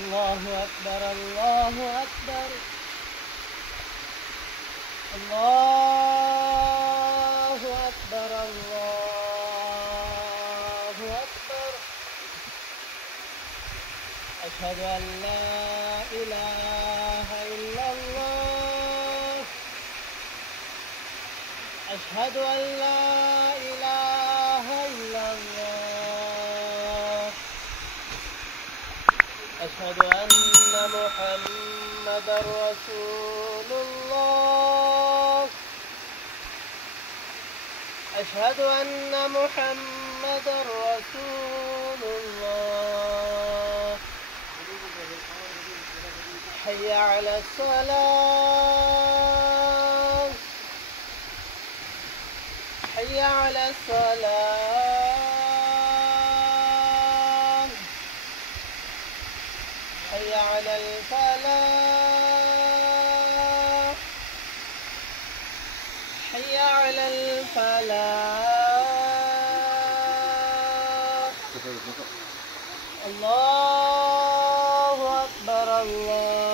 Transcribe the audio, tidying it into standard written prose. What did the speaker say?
الله أكبر الله أكبر الله أكبر الله أكبر أشهد أن لا إله إلا الله أشهد أن لا إله إلا الله أشهد أن محمدا رسول الله أشهد أن محمدا رسول الله حي على الصلاة حي على الصلاة حي على الفلاح حي على الفلاح الله أكبر الله